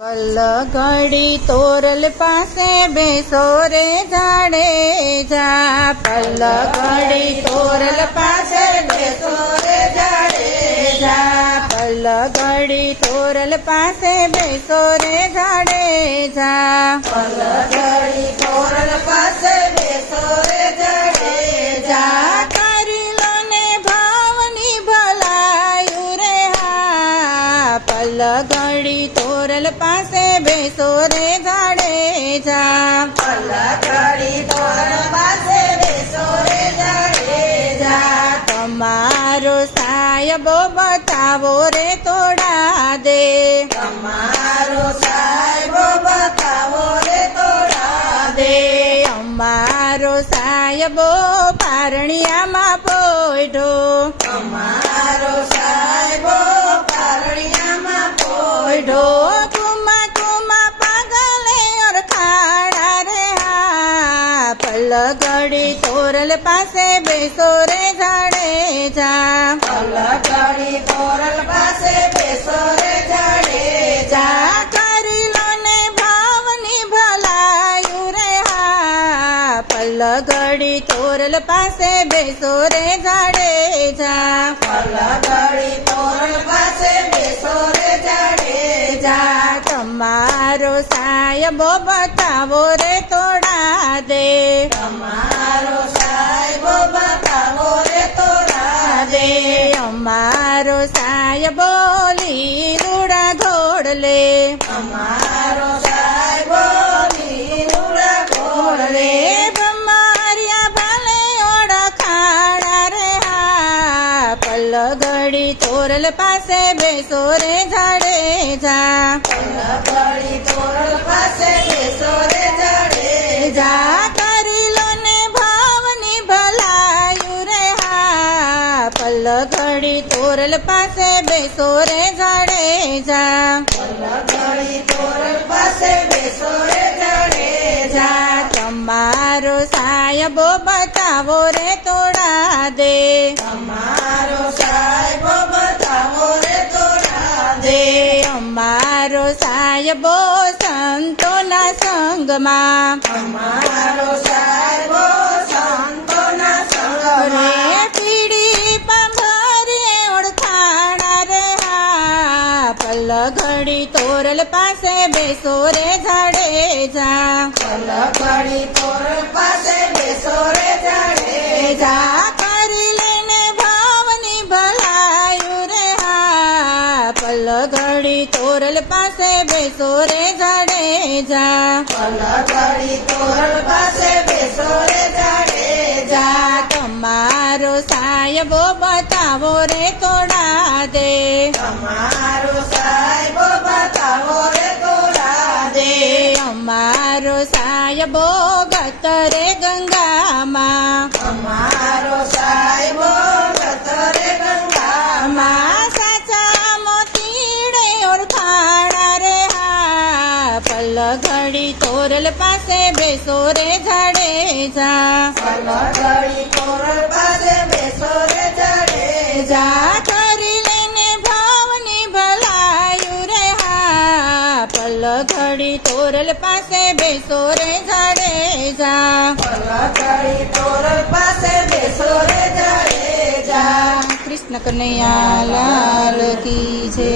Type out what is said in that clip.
પલ ઘડી તોરલ પાસે બેસો રે જાડે જા પલ ઘડી તોરલ પાસે બેસો રે જાડે જા પલ ઘડી તોરલ પાસે બેસો રે જાડે જા પલ ઘડી તોરલ પાસે બેસો રે જાડે તોરલ પાસે બેસો રે જાડે જા પલ ઘડી તોરલ પાસે બેસો રે જાડે જા તમારો સાયબો બતાવો રે તોડા દે. તમારો સાયબો બતાવો રે તોડા દે. અમારો સાયબો પારણિયામાં પોઢો અમારો હા પલ ઘડી તોરલ પાસે બેસો રે જાડે જા પલ ઘડી તોરલ પાસે બેસો રે જાડે જા કરી લો ને ભાવની ભલાયું રે હા પલ ઘડી તોરલ પાસે બેસો રે જાડે જા પલ ઘડી તોરલ પાસે બેસો રે જાડે જા તમારો સાહેબો બતાવો રે તોડા દે. તમારો સાહેબો બતાવો રે તોડા દે. અમારો સાહેબો લીલુડા ઘોડ લે અમારો તોરલ પાસે બેસો રે જાડે જા પલ ઘડી તોરલ પાસે બેસો રે જાડે જા કરી લો ને ભાવની ભલાયું રે હા પલ ઘડી તોરલ પાસે બેસો રે જાડે જા પલ ઘડી તોરલ પાસે બેસો રે જાડે જા તમારો સાહેબો બતાવો રે તોડા દે તમારો સાહેબો બતાવો રે તોડા દે અમારો સાહેબો સંતોના સંગમાં. અમારો સાહેબો સંતોના સંગમાં. પીડી પાંભરે ઓળખાણા રે હા. પલ ઘડી તોરલ પાસે બેસો રે જાડે જા પલ ઘડી તોરલ પાસે બેસો રે પલ ઘડી તોરલ પાસે બેસો રે જાડે જા પલ ઘડી તોરલ પાસે બેસો રે જાડે જા તમારો સાહેબો બતાવો રે તોડા દે તમારો ઘડી તોરલ પાસે બેસો રે જાડે જા પલ ઘડી તોરલ પાસે બેસો રે જાડે જા કરી લેને ભાવની ભલાયું રે હા પલ ઘડી તોરલ પાસે બેસો રે જાડે જા પલ ઘડી તોરલ પાસે બેસો રે જાડે જા કૃષ્ણ કનૈયા લાલ કી છે